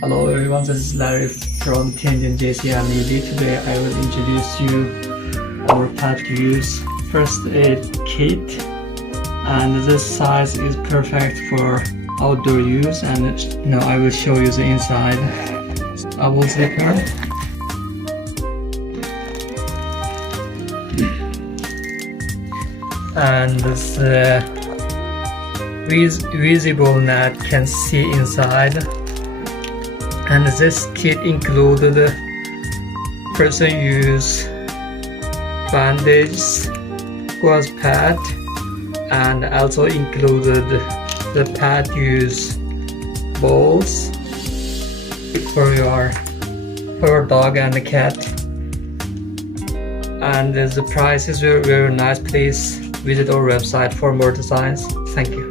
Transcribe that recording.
Hello everyone, this is Larry from Tianjin JC and ED. Today I will introduce you our pet to use. First aid kit, and this size is perfect for outdoor use, and now I will show you the inside. Bubble zipper, and this visible net can see inside. And this kit included person use bandage, gauze pad, and also included the pet use bowls for your dog and the cat. And the price is very nice. Please visit our website for more designs. Thank you.